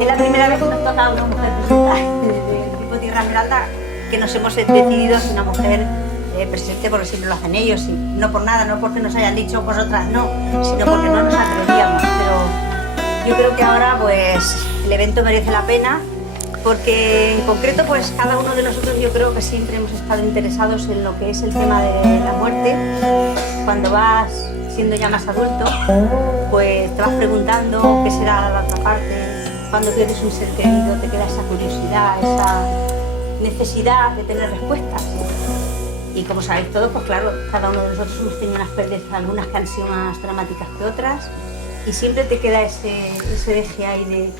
Es la primera vez que nos toca a una mujer presentar del grupo Tierra Esmeralda, que nos hemos decidido que una mujer presente, porque siempre lo hacen ellos, y no por nada, no porque nos hayan dicho vosotras no, sino porque no nos atrevíamos. Pero yo creo que ahora pues el evento merece la pena, porque en concreto pues cada uno de nosotros yo creo que siempre hemos estado interesados en lo que es el tema de la muerte. Cuando vas siendo ya más adulto, pues te vas preguntando qué será la otra parte. Cuando pierdes un ser querido te queda esa curiosidad, esa necesidad de tener respuestas. Y como sabéis todos, pues claro, cada uno de nosotros hemos tenido unas pérdidas, algunas que han sido más dramáticas que otras, y siempre te queda ese eje ahí de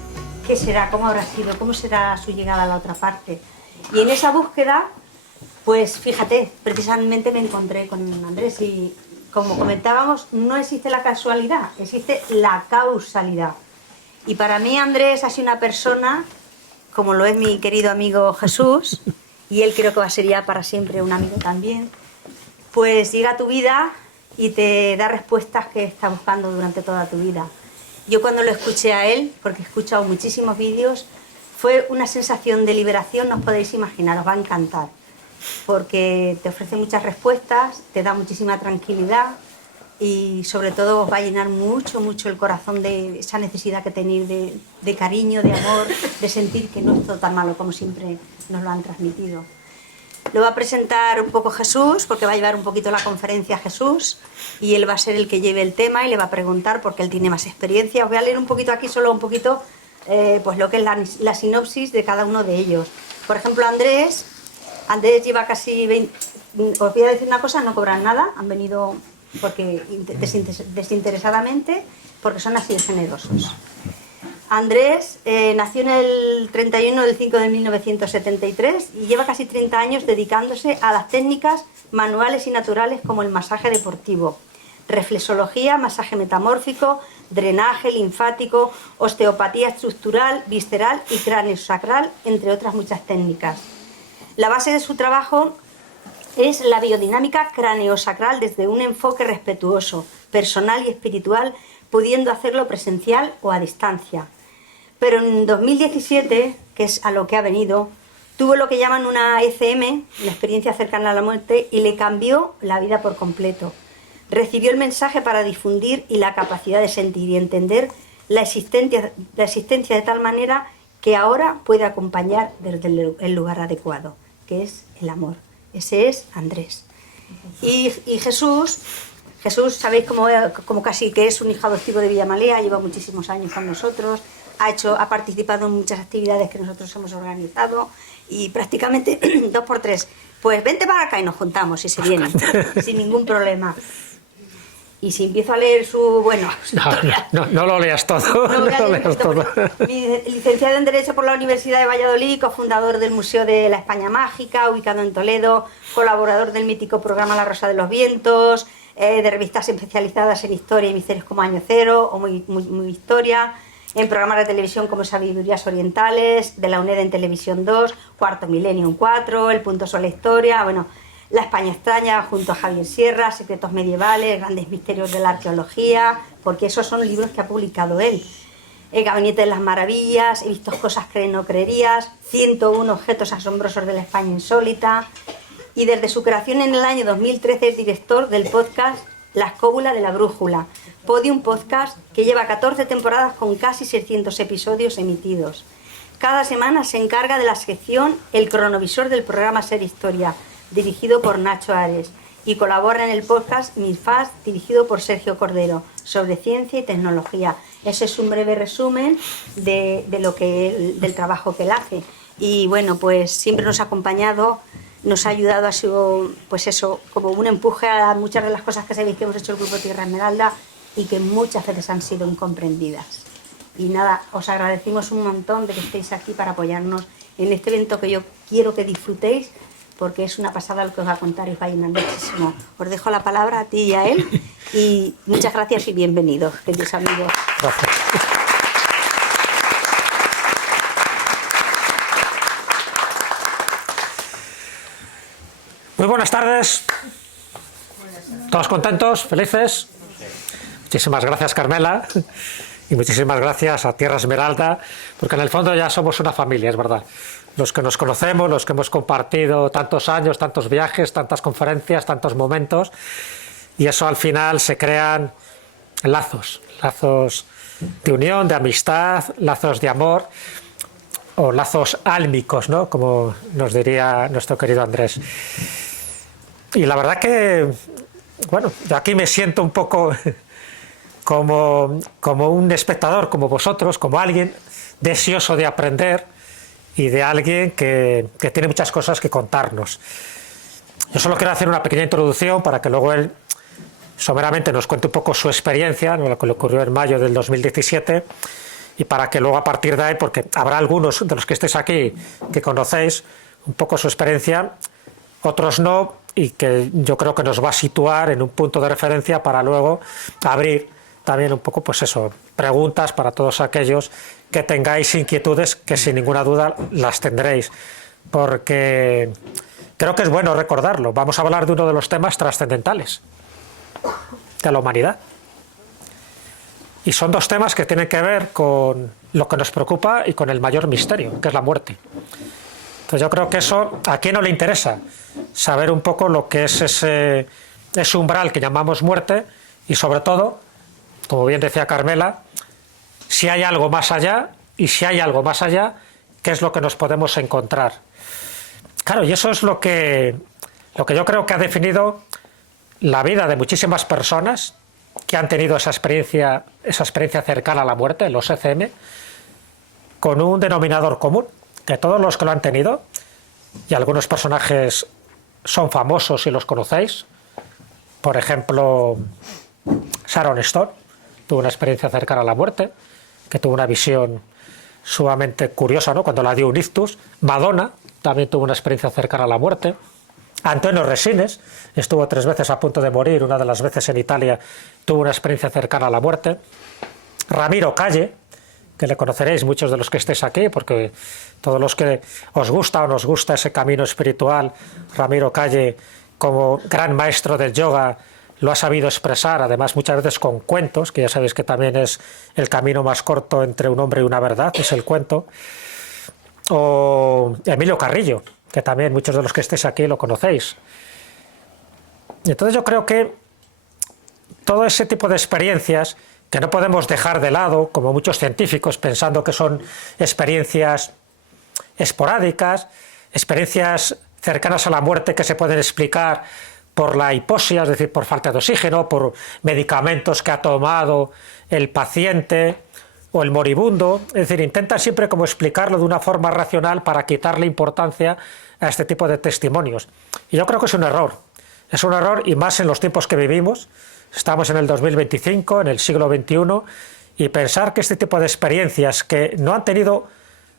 qué será, cómo habrá sido, cómo será su llegada a la otra parte. Y en esa búsqueda, pues fíjate, precisamente me encontré con Andrés y, como comentábamos, no existe la casualidad, existe la causalidad. Y para mí Andrés ha sido una persona, como lo es mi querido amigo Jesús, y él creo que va a ser ya para siempre un amigo también, pues llega a tu vida y te da respuestas que estás buscando durante toda tu vida. Yo cuando lo escuché a él, porque he escuchado muchísimos vídeos, fue una sensación de liberación, no os podéis imaginar, os va a encantar, porque te ofrece muchas respuestas, te da muchísima tranquilidad y sobre todo os va a llenar mucho, mucho el corazón de esa necesidad que tenéis de cariño, de amor, de sentir que no es todo tan malo como siempre nos lo han transmitido. Lo va a presentar un poco Jesús, porque va a llevar un poquito la conferencia Jesús, y él va a ser el que lleve el tema y le va a preguntar porque él tiene más experiencia. Os voy a leer un poquito aquí, solo un poquito, pues lo que es la sinopsis de cada uno de ellos. Por ejemplo, Andrés lleva casi 20... Os voy a decir una cosa, no cobran nada, han venido porque desinteresadamente, porque son así de generosos. Andrés nació en el 31 del 5 de 1973 y lleva casi 30 años dedicándose a las técnicas manuales y naturales como el masaje deportivo, reflexología, masaje metamórfico, drenaje linfático, osteopatía estructural, visceral y craneosacral, entre otras muchas técnicas. La base de su trabajo es la biodinámica craneosacral desde un enfoque respetuoso, personal y espiritual, pudiendo hacerlo presencial o a distancia. Pero en 2017, que es a lo que ha venido, tuvo lo que llaman una ECM, una experiencia cercana a la muerte, y le cambió la vida por completo. Recibió el mensaje para difundir y la capacidad de sentir y entender la existencia de tal manera que ahora puede acompañar desde el lugar adecuado, que es el amor. Ese es Andrés. Y Jesús, sabéis como casi que es un hijo adoptivo de Villamalea, lleva muchísimos años con nosotros, ha participado en muchas actividades que nosotros hemos organizado y prácticamente 2 por 3. Pues vente para acá y nos juntamos y se vienen, sin ningún problema. Y si empiezo a leer su historia... No lo leas todo. No lo leas todo. Licenciado en Derecho por la Universidad de Valladolid, cofundador del Museo de la España Mágica, ubicado en Toledo, colaborador del mítico programa La Rosa de los Vientos, de revistas especializadas en historia y misterios como Año Cero o Muy Historia, en programas de televisión como Sabidurías Orientales, de la UNED en Televisión 2, Cuarto Milenio 4, El Punto Sobre la Historia, La España Extraña junto a Javier Sierra, Secretos Medievales, Grandes Misterios de la Arqueología, porque esos son libros que ha publicado él. El Gabinete de las Maravillas, He visto cosas que no creerías, 101 objetos asombrosos de la España insólita, y desde su creación en el año 2013 es director del podcast La Escóbula de la Brújula, Podium Podcast, que lleva 14 temporadas con casi 600 episodios emitidos. Cada semana se encarga de la sección El Cronovisor del programa Ser Historia, dirigido por Nacho Ares, y colabora en el podcast MIFAS, dirigido por Sergio Cordero, sobre ciencia y tecnología. Ese es un breve resumen del trabajo que él hace. Y pues siempre nos ha acompañado, nos ha ayudado, ha sido como un empuje a muchas de las cosas que sabéis que hemos hecho el Grupo Tierra Esmeralda y que muchas veces han sido incomprendidas. Y nada, os agradecemos un montón de que estéis aquí para apoyarnos en este evento que yo quiero que disfrutéis, porque es una pasada lo que os va a contar y os va a llenar muchísimo. Os dejo la palabra a ti y a él, y muchas gracias y bienvenidos, queridos amigos. Gracias. Muy buenas tardes. ¿Todos contentos? ¿Felices? Muchísimas gracias, Carmela. y muchísimas gracias a Tierra Esmeralda, porque en el fondo ya somos una familia, es verdad. Los que nos conocemos, los que hemos compartido tantos años, tantos viajes, tantas conferencias, tantos momentos, y eso al final se crean lazos de unión, de amistad, lazos de amor, o lazos álmicos, ¿no?, como nos diría nuestro querido Andrés. Y la verdad que, bueno, yo aquí me siento un poco como un espectador, como vosotros, como alguien deseoso de aprender y de alguien que tiene muchas cosas que contarnos. Yo solo quiero hacer una pequeña introducción para que luego él someramente nos cuente un poco su experiencia, ¿no?, lo que le ocurrió en mayo del 2017, y para que luego a partir de ahí, porque habrá algunos de los que estéis aquí que conocéis un poco su experiencia, otros no, y que yo creo que nos va a situar en un punto de referencia para luego abrir también un poco, pues eso, preguntas para todos aquellos que tengáis inquietudes, que sin ninguna duda las tendréis, porque creo que es bueno recordarlo. Vamos a hablar de uno de los temas trascendentales de la humanidad. Y son dos temas que tienen que ver con lo que nos preocupa y con el mayor misterio, que es la muerte. Entonces yo creo que eso, ¿a quién no le interesa? Saber un poco lo que es ese umbral que llamamos muerte, y sobre todo, como bien decía Carmela, si hay algo más allá, y si hay algo más allá, ¿qué es lo que nos podemos encontrar? Claro, y eso es lo que yo creo que ha definido la vida de muchísimas personas que han tenido esa experiencia cercana a la muerte, los ECM, con un denominador común, que todos los que lo han tenido, y algunos personajes son famosos y los conocéis, por ejemplo, Sharon Stone tuvo una experiencia cercana a la muerte, que tuvo una visión sumamente curiosa, ¿no?, cuando la dio un ictus. Madonna también tuvo una experiencia cercana a la muerte. Antonio Resines estuvo 3 veces a punto de morir, una de las veces en Italia tuvo una experiencia cercana a la muerte. Ramiro Calle, que le conoceréis muchos de los que estéis aquí, porque todos los que os gusta o nos gusta ese camino espiritual, Ramiro Calle, como gran maestro del yoga, lo ha sabido expresar, además muchas veces con cuentos, que ya sabéis que también es el camino más corto entre un hombre y una verdad, es el cuento. O Emilio Carrillo, que también muchos de los que estéis aquí lo conocéis. Entonces yo creo que todo ese tipo de experiencias que no podemos dejar de lado, como muchos científicos, pensando que son experiencias esporádicas, experiencias cercanas a la muerte que se pueden explicar por la hipoxia, es decir, por falta de oxígeno, por medicamentos que ha tomado el paciente o el moribundo. Es decir, intentan siempre como explicarlo de una forma racional para quitarle importancia a este tipo de testimonios. Y yo creo que es un error y más en los tiempos que vivimos. Estamos en el 2025, en el siglo XXI, y pensar que este tipo de experiencias que no han tenido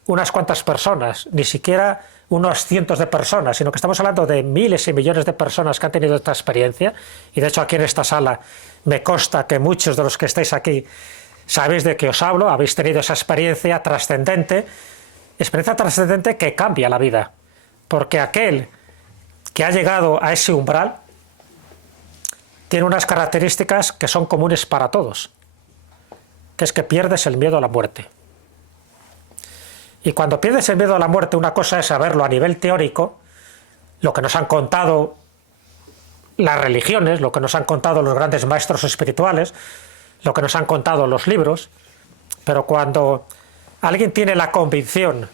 unas cuantas personas, ni siquiera unos cientos de personas, sino que estamos hablando de miles y millones de personas que han tenido esta experiencia, y de hecho aquí en esta sala me consta que muchos de los que estáis aquí sabéis de qué os hablo, habéis tenido esa experiencia trascendente que cambia la vida, porque aquel que ha llegado a ese umbral tiene unas características que son comunes para todos, que es que pierdes el miedo a la muerte. Y cuando pierdes el miedo a la muerte, una cosa es saberlo a nivel teórico, lo que nos han contado las religiones, lo que nos han contado los grandes maestros espirituales, lo que nos han contado los libros, pero cuando alguien tiene la convicción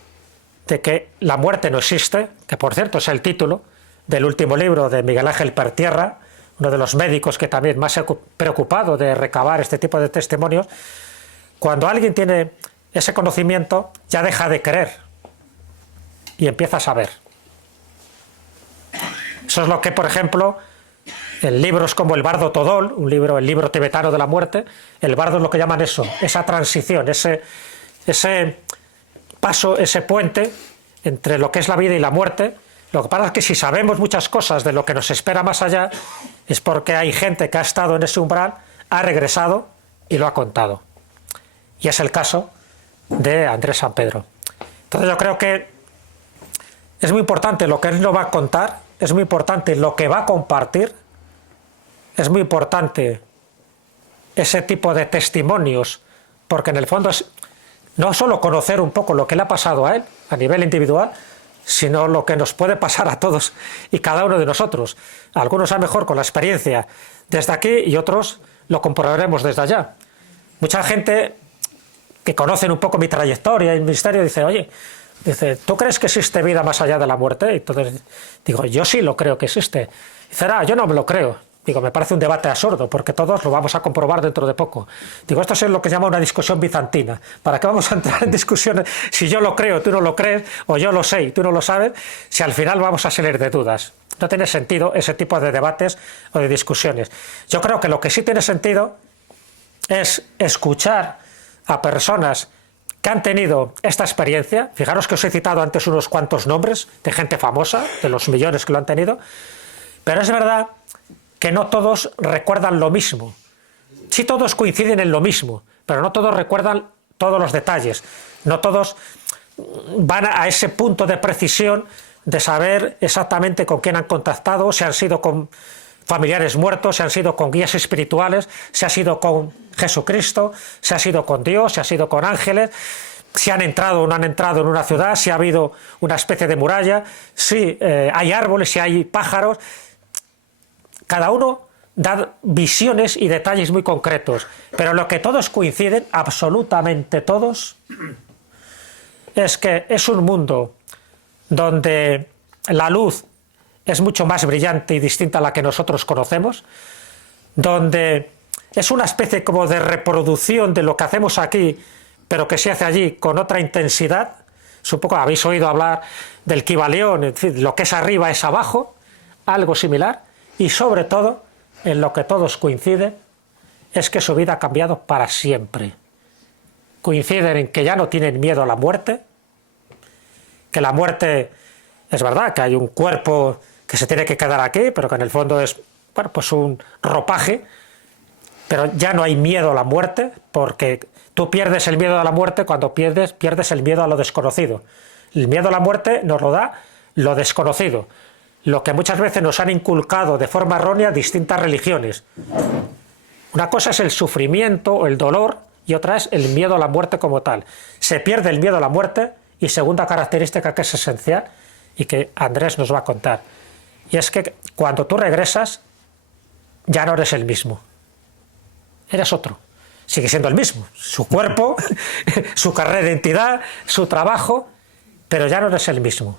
de que la muerte no existe, que por cierto es el título del último libro de Miguel Ángel Pertierra, uno de los médicos que también más se ha preocupado de recabar este tipo de testimonios, cuando alguien tiene ese conocimiento ya deja de creer y empieza a saber. Eso es lo que, por ejemplo, en libros como El Bardo Todol, el libro tibetano de la muerte, el bardo es lo que llaman eso, esa transición, ese paso, ese puente entre lo que es la vida y la muerte. Lo que pasa es que si sabemos muchas cosas de lo que nos espera más allá, es porque hay gente que ha estado en ese umbral, ha regresado y lo ha contado. Y es el caso de Andrés San Pedro. Entonces yo creo que es muy importante lo que él nos va a contar, es muy importante lo que va a compartir, es muy importante ese tipo de testimonios porque en el fondo es no solo conocer un poco lo que le ha pasado a él a nivel individual, sino lo que nos puede pasar a todos y cada uno de nosotros. Algunos a mejor con la experiencia desde aquí y otros lo comprobaremos desde allá. Mucha gente que conocen un poco mi trayectoria y el ministerio dice, oye, ¿tú crees que existe vida más allá de la muerte? Y entonces digo, yo sí lo creo que existe. Dice, yo no me lo creo. Digo, me parece un debate absurdo, porque todos lo vamos a comprobar dentro de poco. Digo, esto es lo que se llama una discusión bizantina. ¿Para qué vamos a entrar en discusiones si yo lo creo, tú no lo crees, o yo lo sé y tú no lo sabes, si al final vamos a salir de dudas? No tiene sentido ese tipo de debates o de discusiones. Yo creo que lo que sí tiene sentido es escuchar a personas que han tenido esta experiencia. Fijaros que os he citado antes unos cuantos nombres de gente famosa, de los millones que lo han tenido, pero es verdad que no todos recuerdan lo mismo. Sí, todos coinciden en lo mismo, pero no todos recuerdan todos los detalles. No todos van a ese punto de precisión de saber exactamente con quién han contactado, si han sido con familiares muertos, si han sido con guías espirituales, si ha sido con Jesucristo, si ha sido con Dios, si ha sido con ángeles, si han entrado o no han entrado en una ciudad, si ha habido una especie de muralla, si hay árboles, si hay pájaros. Cada uno da visiones y detalles muy concretos, pero lo que todos coinciden, absolutamente todos, es que es un mundo donde la luz es mucho más brillante y distinta a la que nosotros conocemos, donde es una especie como de reproducción de lo que hacemos aquí, pero que se hace allí con otra intensidad. Supongo que habéis oído hablar del Kybalión, es decir, lo que es arriba es abajo, algo similar. Y sobre todo, en lo que todos coinciden, es que su vida ha cambiado para siempre. Coinciden en que ya no tienen miedo a la muerte, que la muerte, es verdad que hay un cuerpo que se tiene que quedar aquí, pero que en el fondo es, bueno, pues un ropaje, pero ya no hay miedo a la muerte, porque tú pierdes el miedo a la muerte cuando pierdes el miedo a lo desconocido. El miedo a la muerte nos lo da lo desconocido, lo que muchas veces nos han inculcado de forma errónea distintas religiones. Una cosa es el sufrimiento o el dolor y otra es el miedo a la muerte como tal. Se pierde el miedo a la muerte y segunda característica que es esencial y que Andrés nos va a contar. Y es que cuando tú regresas ya no eres el mismo. Eres otro. Sigue siendo el mismo. Su cuerpo, su carrera de identidad, su trabajo, pero ya no eres el mismo.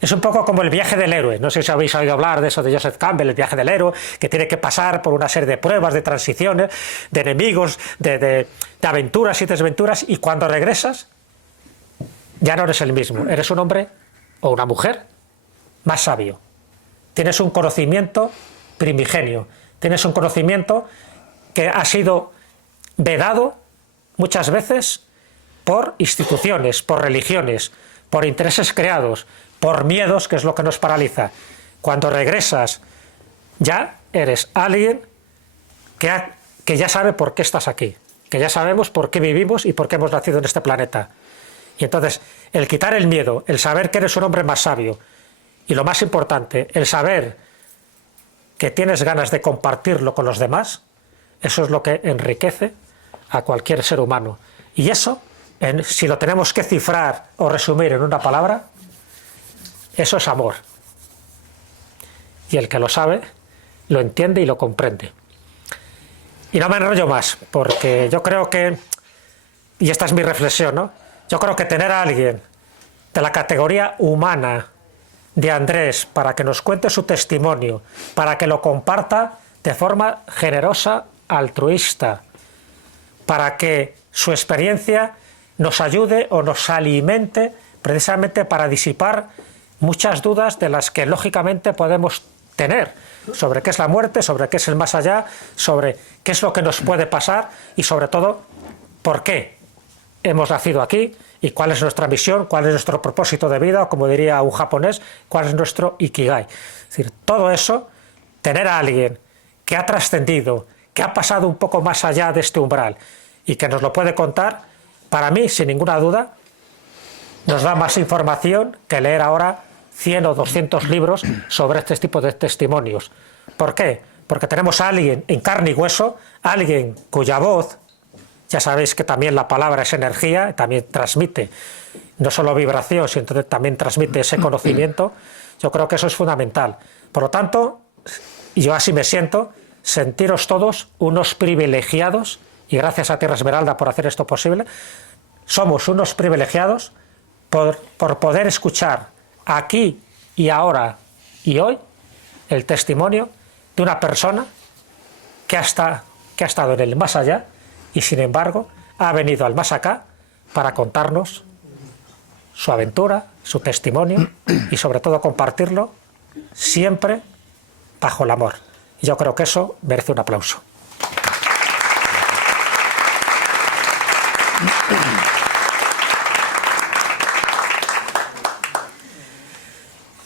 Es un poco como el viaje del héroe. No sé si habéis oído hablar de eso de Joseph Campbell, el viaje del héroe, que tiene que pasar por una serie de pruebas, de transiciones, de enemigos, de aventuras y desventuras, y cuando regresas, ya no eres el mismo. Eres un hombre o una mujer más sabio. Tienes un conocimiento primigenio. Tienes un conocimiento que ha sido vedado muchas veces por instituciones, por religiones, por intereses creados, por miedos, que es lo que nos paraliza. Cuando regresas, ya eres alguien que ya sabe por qué estás aquí, que ya sabemos por qué vivimos y por qué hemos nacido en este planeta. Y entonces, el quitar el miedo, el saber que eres un hombre más sabio, y lo más importante, el saber que tienes ganas de compartirlo con los demás, eso es lo que enriquece a cualquier ser humano. Y eso, si lo tenemos que cifrar o resumir en una palabra, eso es amor. Y el que lo sabe, lo entiende y lo comprende. Y no me enrollo más, porque yo creo que, y esta es mi reflexión, ¿no? Yo creo que tener a alguien de la categoría humana de Andrés para que nos cuente su testimonio, para que lo comparta de forma generosa, altruista, para que su experiencia nos ayude o nos alimente precisamente para disipar muchas dudas de las que lógicamente podemos tener sobre qué es la muerte, sobre qué es el más allá, sobre qué es lo que nos puede pasar y sobre todo por qué hemos nacido aquí y cuál es nuestra misión, cuál es nuestro propósito de vida, o como diría un japonés, cuál es nuestro ikigai. Es decir, todo eso, tener a alguien que ha trascendido, que ha pasado un poco más allá de este umbral y que nos lo puede contar, para mí, sin ninguna duda, nos da más información que leer ahora 100 o 200 libros sobre este tipo de testimonios. ¿Por qué? Porque tenemos a alguien en carne y hueso, alguien cuya voz Ya sabéis que también la palabra es energía, también transmite no solo vibración, sino también transmite ese conocimiento. Yo creo que eso es fundamental. Por lo tanto, y yo así me siento, sentiros todos unos privilegiados, y gracias a Tierra Esmeralda por hacer esto posible. Somos unos privilegiados por poder escuchar aquí y ahora y hoy el testimonio de una persona que ha estado en el más allá y sin embargo ha venido al más acá para contarnos su aventura, su testimonio y sobre todo compartirlo siempre bajo el amor. Y yo creo que eso merece un aplauso.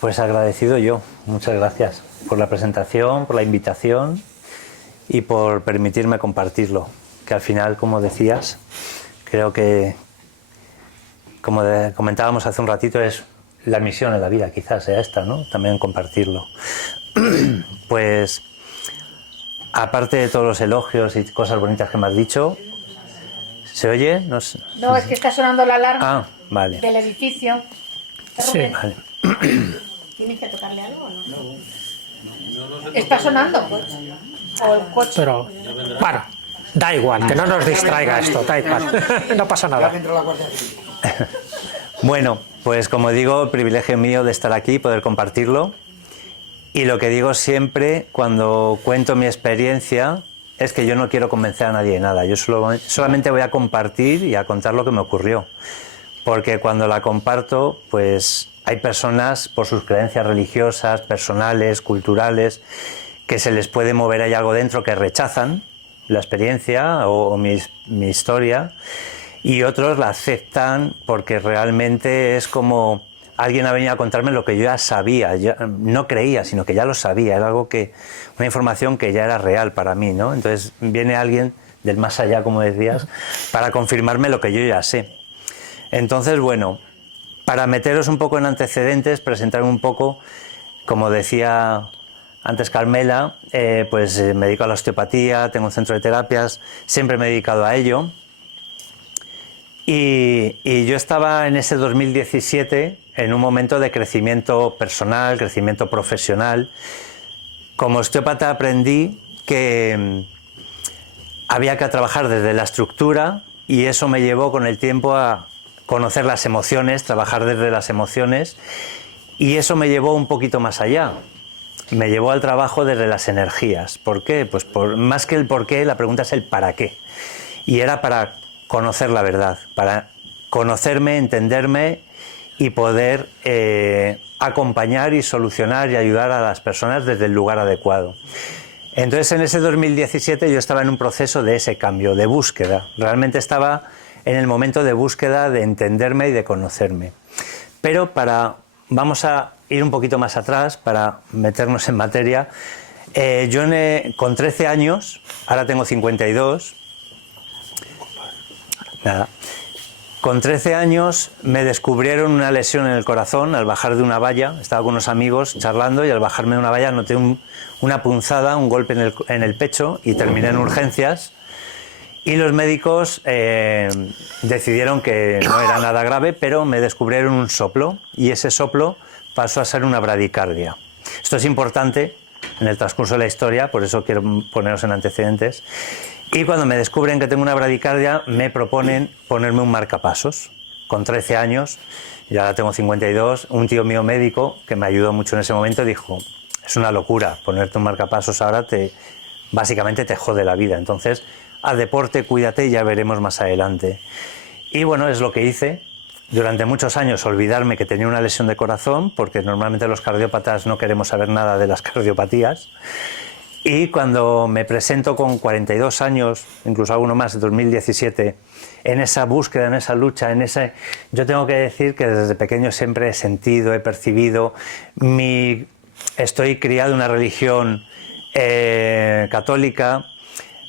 Pues agradecido yo. Muchas gracias por la presentación, por la invitación y por permitirme compartirlo. Que al final, como decías, creo que, como comentábamos hace un ratito, es la misión en la vida, quizás sea esta, ¿no? También compartirlo. Pues, aparte de todos los elogios y cosas bonitas que me has dicho, ¿se oye? No, es que está sonando la alarma vale. del edificio. Sí. Vale. ¿Tienes que tocarle algo o no? Está sonando. O el coche. Pero, bueno, da igual, que no nos distraiga esto, da igual. No pasa nada. Bueno, pues como digo, privilegio mío de estar aquí, poder compartirlo. Y lo que digo siempre cuando cuento mi experiencia es que yo no quiero convencer a nadie de nada. Yo solamente voy a compartir y a contar lo que me ocurrió. Porque cuando la comparto, pues hay personas por sus creencias religiosas, personales, culturales, que se les puede mover ahí algo dentro que rechazan la experiencia o mi historia, y otros la aceptan porque realmente es como alguien ha venido a contarme lo que yo ya sabía, yo no creía, sino que ya lo sabía, era algo que, una información que ya era real para mí, ¿no? Entonces viene alguien del más allá, como decías, para confirmarme lo que yo ya sé. Entonces, bueno, para meteros un poco en antecedentes, presentarme un poco, como decía antes Carmela, pues me dedico a la osteopatía, tengo un centro de terapias, siempre me he dedicado a ello. Y yo estaba en ese 2017 en un momento de crecimiento personal, crecimiento profesional. Como osteópata aprendí que había que trabajar desde la estructura y eso me llevó con el tiempo a conocer las emociones, trabajar desde las emociones, y eso me llevó un poquito más allá. Me llevó al trabajo desde las energías. ¿Por qué? Pues más que el por qué, la pregunta es el para qué. Y era para conocer la verdad, para conocerme, entenderme y poder acompañar y solucionar y ayudar a las personas desde el lugar adecuado. Entonces en ese 2017 yo estaba en un proceso de ese cambio, de búsqueda. Realmente estaba en el momento de búsqueda, de entenderme y de conocerme. Pero vamos a ir un poquito más atrás para meternos en materia. Yo con 13 años, ahora tengo 52, nada. Con 13 años me descubrieron una lesión en el corazón al bajar de una valla. Estaba con unos amigos charlando y al bajarme de una valla noté una punzada, un golpe en el pecho y terminé en urgencias. Y los médicos decidieron que no era nada grave, pero me descubrieron un soplo y ese soplo pasó a ser una bradicardia. Esto es importante en el transcurso de la historia, por eso quiero poneros en antecedentes. Y cuando me descubren que tengo una bradicardia, me proponen ponerme un marcapasos. Con 13 años, y ahora tengo 52, un tío mío médico, que me ayudó mucho en ese momento, dijo, es una locura, ponerte un marcapasos ahora básicamente te jode la vida. Entonces, haz deporte, cuídate y ya veremos más adelante. Y bueno, es lo que hice. Durante muchos años olvidarme que tenía una lesión de corazón, porque normalmente los cardiópatas no queremos saber nada de las cardiopatías. Y cuando me presento con 42 años, incluso alguno más, en 2017, en esa búsqueda, en esa lucha, yo tengo que decir que desde pequeño siempre he sentido, he percibido, estoy criado en una religión católica,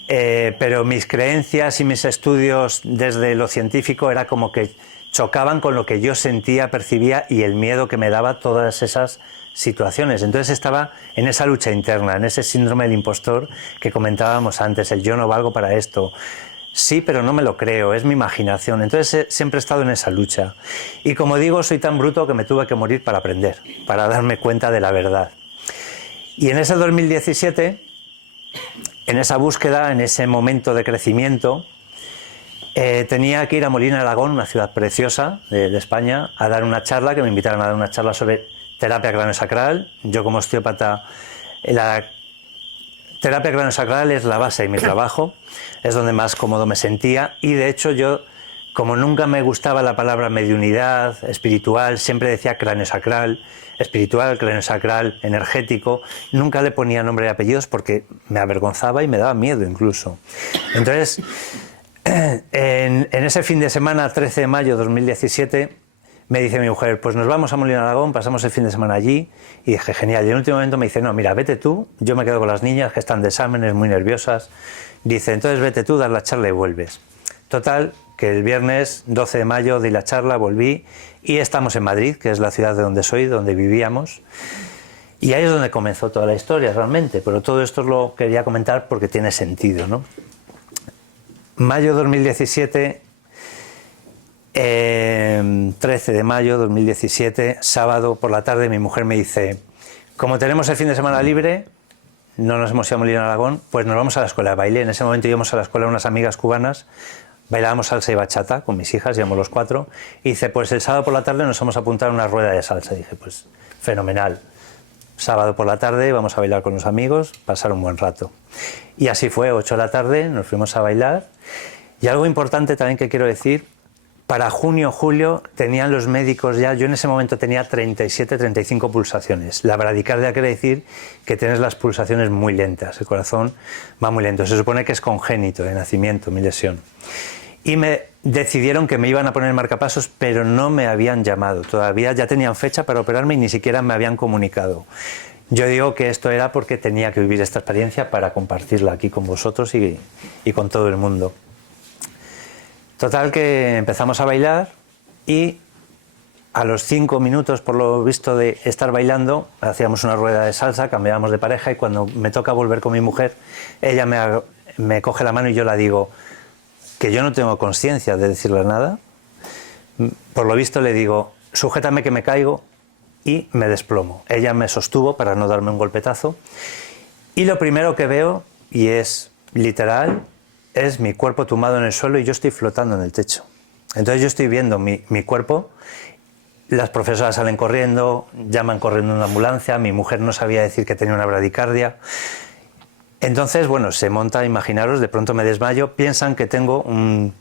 pero mis creencias y mis estudios desde lo científico era como que chocaban con lo que yo sentía, percibía y el miedo que me daba todas esas situaciones. Entonces estaba en esa lucha interna, en ese síndrome del impostor que comentábamos antes, el yo no valgo para esto, sí, pero no me lo creo, es mi imaginación. Entonces siempre he estado en esa lucha. Y como digo, soy tan bruto que me tuve que morir para aprender, para darme cuenta de la verdad. Y en ese 2017, en esa búsqueda, en ese momento de crecimiento, tenía que ir a Molina de Aragón, una ciudad preciosa de España, a dar una charla, que me invitaron a dar una charla sobre terapia craneosacral. Yo, como osteópata, la terapia craneosacral es la base de mi trabajo, es donde más cómodo me sentía, y de hecho yo, como nunca me gustaba la palabra mediunidad, espiritual, siempre decía craneosacral, espiritual, craneosacral, energético, nunca le ponía nombre y apellidos porque me avergonzaba y me daba miedo incluso. Entonces, en ese fin de semana, 13 de mayo de 2017, me dice mi mujer, pues nos vamos a Molina de Aragón, pasamos el fin de semana allí, y dije, genial. Y en el último momento me dice, no, mira, vete tú, yo me quedo con las niñas que están de exámenes, muy nerviosas. Dice, entonces vete tú, das la charla y vuelves. Total, que el viernes 12 de mayo di la charla, volví, y estamos en Madrid, que es la ciudad de donde soy, donde vivíamos. Y ahí es donde comenzó toda la historia realmente, pero todo esto lo quería comentar porque tiene sentido, ¿no? Mayo 2017... 13 de mayo 2017, sábado por la tarde, mi mujer me dice, como tenemos el fin de semana libre, no nos hemos ido a Molina de Aragón, pues nos vamos a la escuela de baile. En ese momento íbamos a la escuela unas amigas cubanas, bailábamos salsa y bachata con mis hijas, íbamos los 4, y dice, pues el sábado por la tarde nos vamos a apuntar a una rueda de salsa. Y dije, pues fenomenal. Sábado por la tarde vamos a bailar con los amigos, pasar un buen rato. Y así fue, 8 de la tarde, nos fuimos a bailar. Y algo importante también que quiero decir, para junio, julio, tenían los médicos ya, yo en ese momento tenía 37, 35 pulsaciones. La bradicardia quiere decir que tienes las pulsaciones muy lentas, el corazón va muy lento. Se supone que es congénito de nacimiento, mi lesión. Y me decidieron que me iban a poner marcapasos, pero no me habían llamado. Todavía ya tenían fecha para operarme y ni siquiera me habían comunicado. Yo digo que esto era porque tenía que vivir esta experiencia para compartirla aquí con vosotros y con todo el mundo. Total, que empezamos a bailar y a los 5 minutos, por lo visto, de estar bailando, hacíamos una rueda de salsa, cambiábamos de pareja, y cuando me toca volver con mi mujer, ella me coge la mano y yo la digo que yo no tengo conciencia de decirle nada. Por lo visto le digo, sujétame que me caigo, y me desplomo. Ella me sostuvo para no darme un golpetazo, y lo primero que veo, y es literal, es mi cuerpo tumbado en el suelo y yo estoy flotando en el techo. Entonces yo estoy viendo mi cuerpo, las profesoras salen corriendo, llaman corriendo una ambulancia, mi mujer no sabía decir que tenía una bradicardia. Entonces, bueno, se monta, imaginaros, de pronto me desmayo, piensan que tengo un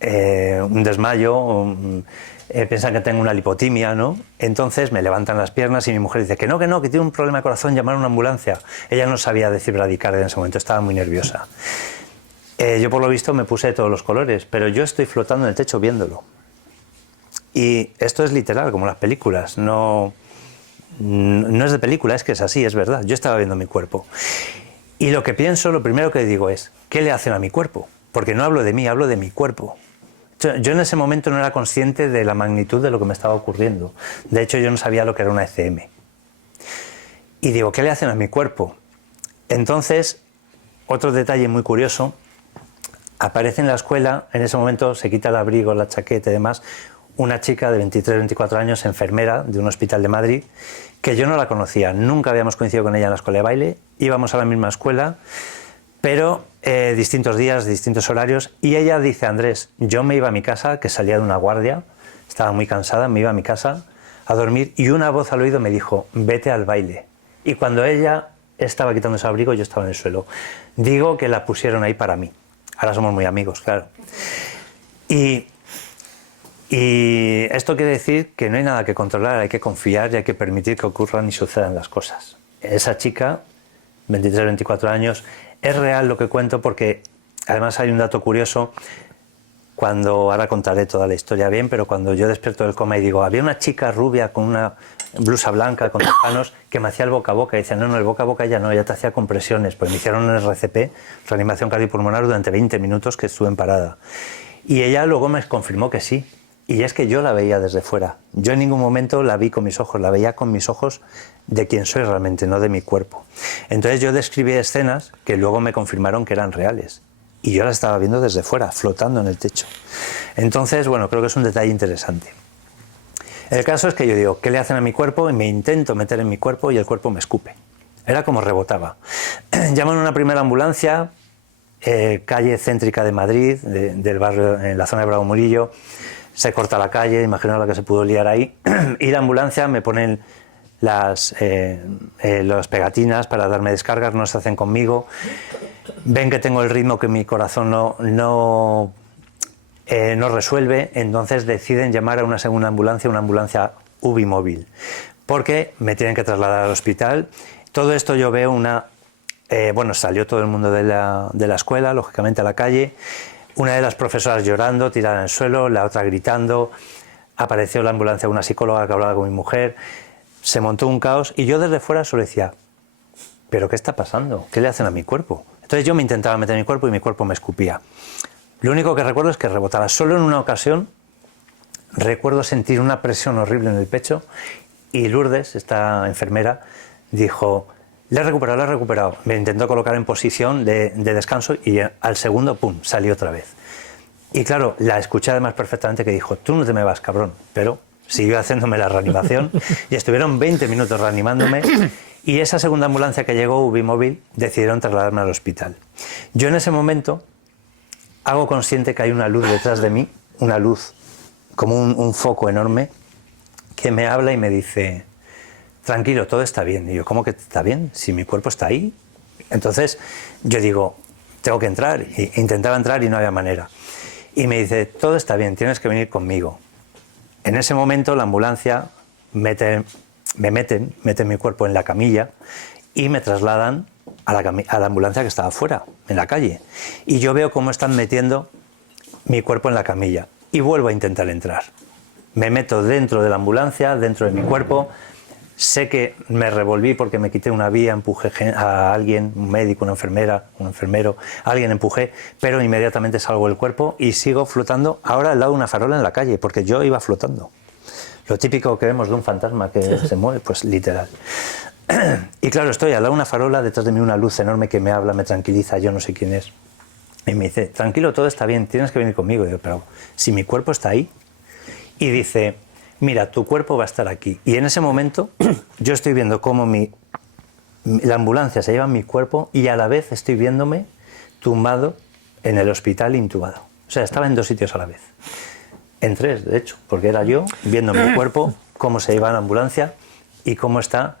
desmayo, piensan que tengo una lipotimia, ¿no? Entonces me levantan las piernas y mi mujer dice que no, que tiene un problema de corazón, llamar a una ambulancia. Ella no sabía decir bradicardia en ese momento, estaba muy nerviosa. Yo por lo visto me puse de todos los colores, pero yo estoy flotando en el techo viéndolo. Y esto es literal, como las películas, no es de película, es que es así, es verdad. Yo estaba viendo mi cuerpo. Y lo que pienso, lo primero que digo es, ¿qué le hacen a mi cuerpo? Porque no hablo de mí, hablo de mi cuerpo. Yo en ese momento no era consciente de la magnitud de lo que me estaba ocurriendo. De hecho, yo no sabía lo que era una ECM. Y digo, ¿qué le hacen a mi cuerpo? Entonces, otro detalle muy curioso, aparece en la escuela, en ese momento se quita el abrigo, la chaqueta y demás, una chica de 23, 24 años, enfermera de un hospital de Madrid, que yo no la conocía, nunca habíamos coincidido con ella en la escuela de baile, íbamos a la misma escuela, pero distintos días, distintos horarios, y ella dice, Andrés, yo me iba a mi casa, que salía de una guardia, estaba muy cansada, me iba a mi casa a dormir, y una voz al oído me dijo, vete al baile. Y cuando ella estaba quitando ese abrigo, yo estaba en el suelo. Digo que la pusieron ahí para mí. Ahora somos muy amigos, claro. Y esto quiere decir que no hay nada que controlar, hay que confiar y hay que permitir que ocurran y sucedan las cosas. Esa chica, 23, 24 años, es real lo que cuento porque además hay un dato curioso, ahora contaré toda la historia bien, pero cuando yo despierto del coma y digo, había una chica rubia con una blusa blanca, con tejanos, que me hacía el boca a boca, y decía, no, el boca a boca ya no, ya te hacía compresiones, pues me hicieron un RCP, reanimación cardiopulmonar, durante 20 minutos que estuve en parada. Y ella luego me confirmó que sí, Y es que yo la veía desde fuera. Yo en ningún momento la vi con mis ojos, la veía con mis ojos de quien soy realmente, no de mi cuerpo. Entonces yo describí escenas que luego me confirmaron que eran reales. Y yo las estaba viendo desde fuera, flotando en el techo. Entonces, bueno, creo que es un detalle interesante. El caso es que yo digo, ¿qué le hacen a mi cuerpo? Y me intento meter en mi cuerpo y el cuerpo me escupe. Era como rebotaba. Llaman a una primera ambulancia, calle céntrica de Madrid, del barrio, en la zona de Bravo Murillo. Se corta la calle, imagino la que se pudo liar ahí. Y la ambulancia me ponen las pegatinas para darme descargas, no se hacen conmigo. Ven que tengo el ritmo que mi corazón no resuelve, entonces deciden llamar a una segunda ambulancia, una ambulancia UBI móvil, porque me tienen que trasladar al hospital. Todo esto yo veo salió todo el mundo de la escuela, lógicamente a la calle, una de las profesoras llorando, tirada en el suelo, la otra gritando, apareció la ambulancia una psicóloga que hablaba con mi mujer, se montó un caos y yo desde fuera solo decía, ¿pero qué está pasando? ¿Qué le hacen a mi cuerpo? Entonces yo me intentaba meter en mi cuerpo y mi cuerpo me escupía. Lo único que recuerdo es que rebotaba. Solo en una ocasión recuerdo sentir una presión horrible en el pecho y Lourdes, esta enfermera, dijo, le he recuperado. Me intentó colocar en posición de descanso y al segundo, ¡pum!, salí otra vez. Y claro, la escuché además perfectamente que dijo, tú no te me vas, cabrón. Pero siguió haciéndome la reanimación y estuvieron 20 minutos reanimándome. Y esa segunda ambulancia que llegó, UBI móvil, decidieron trasladarme al hospital. Yo en ese momento hago consciente que hay una luz detrás de mí, una luz como un foco enorme, que me habla y me dice, tranquilo, todo está bien. Y yo, ¿cómo que está bien? Si mi cuerpo está ahí. Entonces yo digo, tengo que entrar. Y intentaba entrar y no había manera. Y me dice, todo está bien, tienes que venir conmigo. En ese momento la ambulancia mete mi cuerpo en la camilla y me trasladan a la ambulancia que estaba fuera, en la calle. Y yo veo cómo están metiendo mi cuerpo en la camilla. Y vuelvo a intentar entrar. Me meto dentro de la ambulancia, dentro de mi cuerpo. Sé que me revolví porque me quité una vía, empujé a alguien, un médico, una enfermera, un enfermero, alguien empujé, pero inmediatamente salgo del cuerpo y sigo flotando, ahora al lado de una farola en la calle, porque yo iba flotando. Lo típico que vemos de un fantasma que se mueve, pues literal. Y claro, estoy al lado de una farola, detrás de mí una luz enorme que me habla, me tranquiliza, yo no sé quién es. Y me dice, tranquilo, todo está bien, tienes que venir conmigo. Y digo, pero si mi cuerpo está ahí. Y dice, mira, tu cuerpo va a estar aquí. Y en ese momento yo estoy viendo cómo la ambulancia se lleva mi cuerpo y a la vez estoy viéndome tumbado en el hospital intubado. O sea, estaba en dos sitios a la vez. En tres, de hecho, porque era yo viendo mi cuerpo, cómo se lleva la ambulancia y cómo está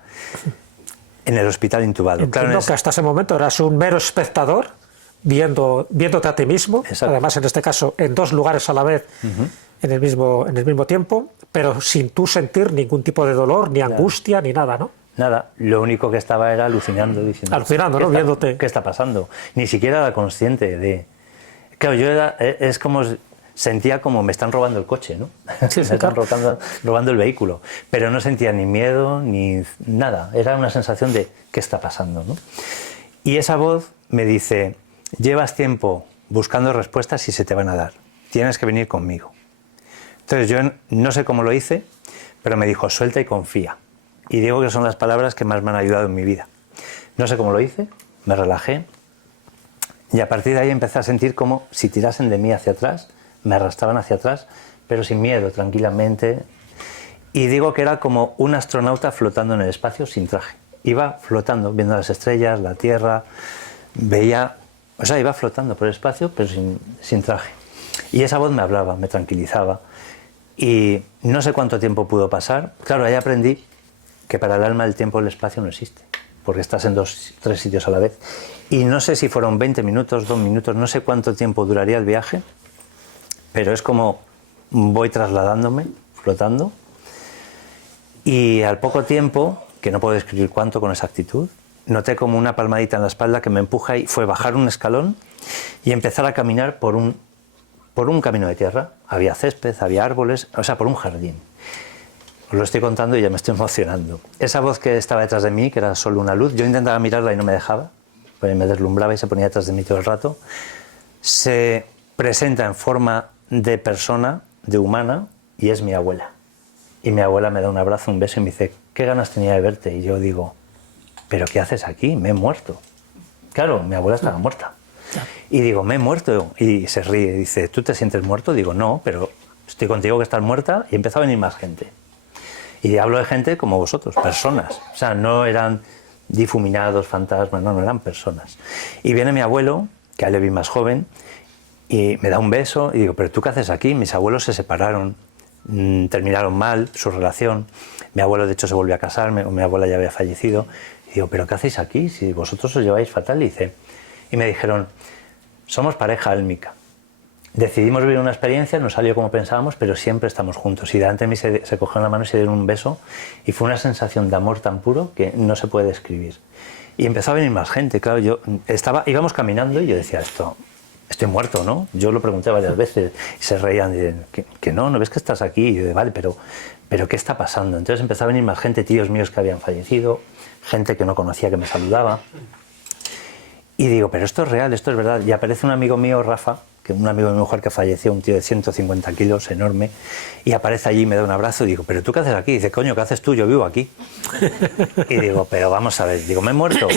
en el hospital intubado. Entiendo claro, que hasta ese momento eras un mero espectador, viéndote a ti mismo, exacto. Además en este caso en dos lugares a la vez, en el mismo tiempo, pero sin tú sentir ningún tipo de dolor, ni angustia, ni nada, ¿no? Nada, lo único que estaba era alucinando, diciendo... Alucinando, ¿no? Viéndote. ¿Qué está pasando? Ni siquiera era consciente de... Claro, es como... Sentía como me están robando el coche, ¿no? Sí, me están robando el vehículo. Pero no sentía ni miedo, ni nada. Era una sensación de ¿qué está pasando?, ¿no? Y esa voz me dice, llevas tiempo buscando respuestas y se te van a dar. Tienes que venir conmigo. Entonces yo no sé cómo lo hice, pero me dijo, suelta y confía. Y digo que son las palabras que más me han ayudado en mi vida. No sé cómo lo hice, me relajé. Y a partir de ahí empecé a sentir como si tirasen de mí hacia atrás, me arrastraban hacia atrás, pero sin miedo, tranquilamente. Y digo que era como un astronauta flotando en el espacio sin traje. Iba flotando, viendo las estrellas, la Tierra, iba flotando por el espacio, pero sin traje. Y esa voz me hablaba, me tranquilizaba. Y no sé cuánto tiempo pudo pasar. Claro, ahí aprendí que para el alma el tiempo y el espacio no existe, porque estás en tres sitios a la vez. Y no sé si fueron 20 minutos, 2 minutos, no sé cuánto tiempo duraría el viaje, pero es como voy trasladándome, flotando, y al poco tiempo, que no puedo describir cuánto con exactitud, noté como una palmadita en la espalda que me empuja y fue bajar un escalón y empezar a caminar por un camino de tierra. Había césped, había árboles, o sea, por un jardín. Os lo estoy contando y ya me estoy emocionando. Esa voz que estaba detrás de mí, que era solo una luz, yo intentaba mirarla y no me dejaba, pues me deslumbraba y se ponía detrás de mí todo el rato. Se presenta en forma de persona, de humana, y es mi abuela. Y mi abuela me da un abrazo, un beso y me dice, ¿qué ganas tenía de verte? Y yo digo, ¿pero qué haces aquí? Me he muerto. Claro, mi abuela estaba muerta. Y digo, me he muerto. Y se ríe, dice, ¿tú te sientes muerto? Digo, no, pero estoy contigo que estás muerta. Y empezó a venir más gente. Y hablo de gente como vosotros, personas. O sea, no eran difuminados, fantasmas, no eran personas. Y viene mi abuelo, que a él le vi más joven, y me da un beso y digo, ¿pero tú qué haces aquí? Mis abuelos se separaron, terminaron mal su relación. Mi abuelo, de hecho, se volvió a casar, mi abuela ya había fallecido. Y digo, ¿pero qué hacéis aquí? Si vosotros os lleváis fatal. Y me dijeron, somos pareja álmica. Decidimos vivir una experiencia, no salió como pensábamos, pero siempre estamos juntos. Y delante de mí se cogieron la mano y se dieron un beso. Y fue una sensación de amor tan puro que no se puede describir. Y empezó a venir más gente. Claro, íbamos caminando y yo decía, estoy muerto, ¿no? Yo lo pregunté varias veces y se reían y decían, que no ves que estás aquí. Y yo, vale, pero ¿qué está pasando? Entonces empezó a venir más gente, tíos míos que habían fallecido, gente que no conocía que me saludaba. Y digo, pero esto es real, esto es verdad. Y aparece un amigo mío, Rafa, que un amigo de mi mujer que falleció, un tío de 150 kilos, enorme, y aparece allí y me da un abrazo y digo, ¿pero tú qué haces aquí? Y dice, coño, ¿qué haces tú? Yo vivo aquí. Y digo, pero vamos a ver, digo, me he muerto.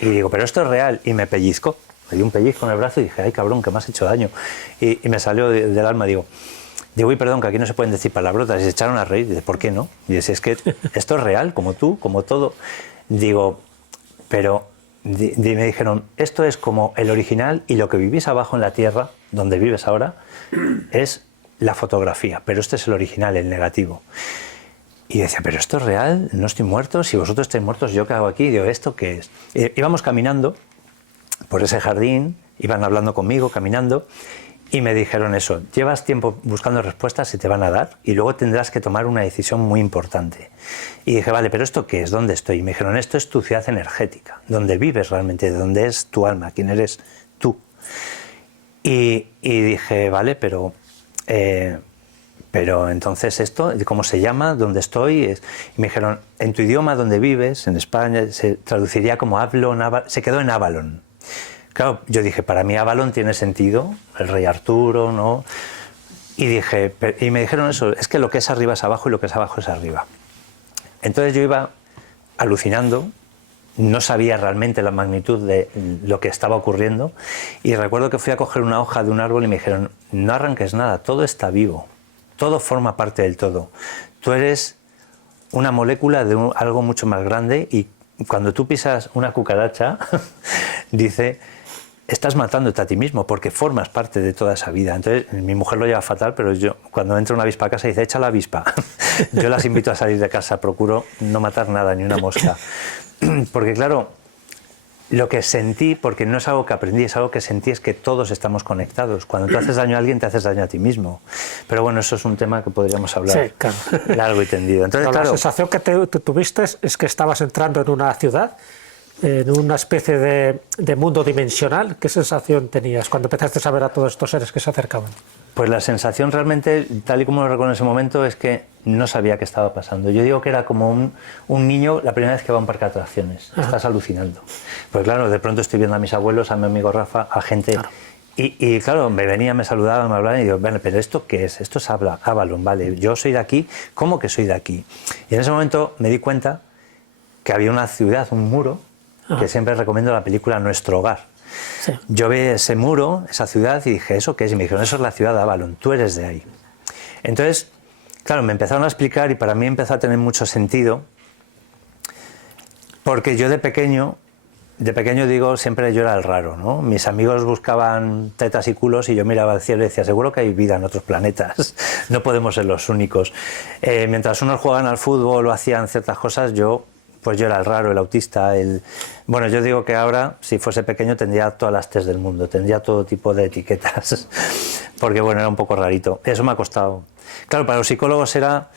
Y digo, pero esto es real. Y me pellizcó, me dio un pellizco en el brazo y dije, ay cabrón, que me has hecho daño. Y me salió del alma, digo, uy, perdón, que aquí no se pueden decir palabrotas. Y se echaron a reír. Y dice, ¿por qué no? Y dice, es que esto es real, como tú, como todo. Digo, pero me dijeron, esto es como el original y lo que vivís abajo en la tierra, donde vives ahora, es la fotografía, pero este es el original, el negativo. Y decía, pero esto es real, no estoy muerto, si vosotros estáis muertos, ¿yo qué hago aquí? Y digo, ¿esto qué es? Íbamos caminando por ese jardín, iban hablando conmigo, caminando, y me dijeron eso, llevas tiempo buscando respuestas, se te van a dar, y luego tendrás que tomar una decisión muy importante. Y dije, vale, ¿pero esto qué es? ¿Dónde estoy? Y me dijeron, esto es tu ciudad energética, donde vives realmente, donde es tu alma, quién eres tú. Y dije, vale, pero entonces esto, ¿cómo se llama? ¿Dónde estoy? Y me dijeron, en tu idioma donde vives, en España, se traduciría como se quedó en Avalon. Claro, yo dije, para mí Avalon tiene sentido, el rey Arturo, ¿no? Y me dijeron eso, es que lo que es arriba es abajo y lo que es abajo es arriba. Entonces yo iba alucinando, no sabía realmente la magnitud de lo que estaba ocurriendo y recuerdo que fui a coger una hoja de un árbol y me dijeron, no arranques nada, todo está vivo, todo forma parte del todo. Tú eres una molécula de algo mucho más grande y cuando tú pisas una cucaracha, dice, estás matándote a ti mismo porque formas parte de toda esa vida. Entonces, mi mujer lo lleva fatal, pero yo, cuando entra una avispa a casa, dice, echa la avispa. Yo las invito a salir de casa, procuro no matar nada, ni una mosca. Porque claro, lo que sentí, porque no es algo que aprendí, es algo que sentí, es que todos estamos conectados. Cuando tú haces daño a alguien, te haces daño a ti mismo. Pero bueno, eso es un tema que podríamos hablar sí, claro, largo y tendido. Entonces, claro, la sensación que tú tuviste es que estabas entrando en una ciudad, en una especie de mundo dimensional. ¿Qué sensación tenías cuando empezaste a ver a todos estos seres que se acercaban? Pues la sensación realmente, tal y como lo recuerdo en ese momento, es que no sabía qué estaba pasando. Yo digo que era como un niño la primera vez que va a un parque de atracciones. Ajá. Estás alucinando. Pues claro, de pronto estoy viendo a mis abuelos, a mi amigo Rafa, a gente... Claro. Y claro, me venían, me saludaban, me hablaban y digo, bueno, pero ¿esto qué es? Esto es Avalon, vale, yo soy de aquí, ¿cómo que soy de aquí? Y en ese momento me di cuenta que había una ciudad, un muro, que siempre recomiendo la película Nuestro Hogar. Sí. Yo vi ese muro, esa ciudad, y dije, ¿eso qué es? Y me dijeron, eso es la ciudad de Avalon, tú eres de ahí. Entonces, claro, me empezaron a explicar y para mí empezó a tener mucho sentido, porque yo de pequeño digo, siempre yo era el raro, ¿no? Mis amigos buscaban tetas y culos y yo miraba al cielo y decía, seguro que hay vida en otros planetas, no podemos ser los únicos. Mientras unos jugaban al fútbol o hacían ciertas cosas, yo era el raro, el autista, Bueno, yo digo que ahora, si fuese pequeño, tendría todas las T's del mundo, tendría todo tipo de etiquetas, porque bueno, era un poco rarito. Eso me ha costado. Claro, para los psicólogos era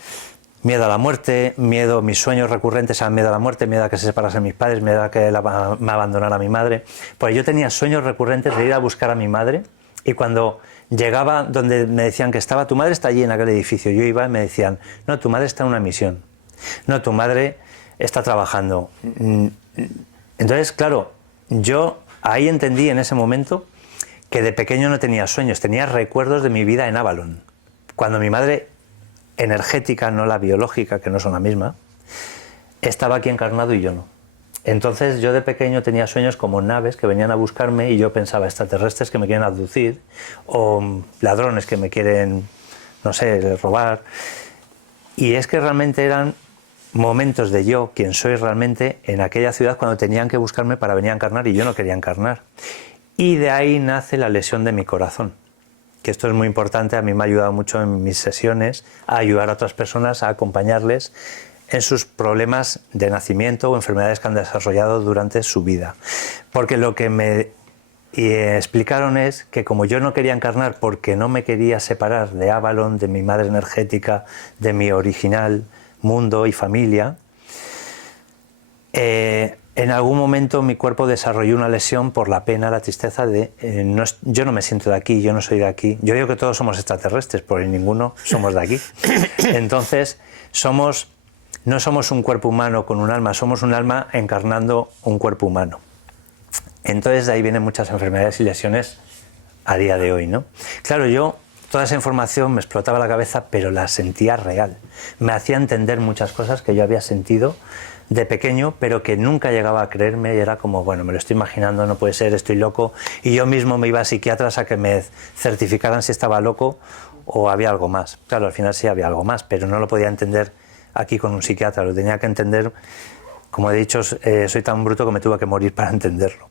miedo a la muerte, miedo, mis sueños recurrentes eran miedo a la muerte, miedo a que se separasen mis padres, miedo a que me abandonara mi madre. Pues yo tenía sueños recurrentes de ir a buscar a mi madre y cuando llegaba donde me decían que estaba, tu madre está allí en aquel edificio, yo iba y me decían, no, tu madre está en una misión, no, tu madre está trabajando. Entonces, claro, yo ahí entendí en ese momento que de pequeño no tenía sueños, tenía recuerdos de mi vida en Avalon. Cuando mi madre energética, no la biológica, que no son la misma, estaba aquí encarnado y yo no. Entonces yo de pequeño tenía sueños como naves que venían a buscarme y yo pensaba extraterrestres que me quieren abducir o ladrones que me quieren, no sé, robar. Y es que realmente eran momentos de yo, quien soy realmente, en aquella ciudad cuando tenían que buscarme para venir a encarnar y yo no quería encarnar. Y de ahí nace la lesión de mi corazón, que esto es muy importante, a mí me ha ayudado mucho en mis sesiones a ayudar a otras personas, a acompañarles en sus problemas de nacimiento o enfermedades que han desarrollado durante su vida. Porque lo que me explicaron es que como yo no quería encarnar porque no me quería separar de Avalon, de mi madre energética, de mi original mundo y familia, en algún momento mi cuerpo desarrolló una lesión por la pena, la tristeza de yo no me siento de aquí, yo no soy de aquí. Yo digo que todos somos extraterrestres, porque ninguno somos de aquí. Entonces no somos un cuerpo humano con un alma, somos un alma encarnando un cuerpo humano. Entonces de ahí vienen muchas enfermedades y lesiones a día de hoy, ¿no? Claro, yo toda esa información me explotaba la cabeza, pero la sentía real. Me hacía entender muchas cosas que yo había sentido de pequeño, pero que nunca llegaba a creerme y era como, bueno, me lo estoy imaginando, no puede ser, estoy loco. Y yo mismo me iba a psiquiatras a que me certificaran si estaba loco o había algo más. Claro, al final sí había algo más, pero no lo podía entender aquí con un psiquiatra, lo tenía que entender, como he dicho, soy tan bruto que me tuve que morir para entenderlo.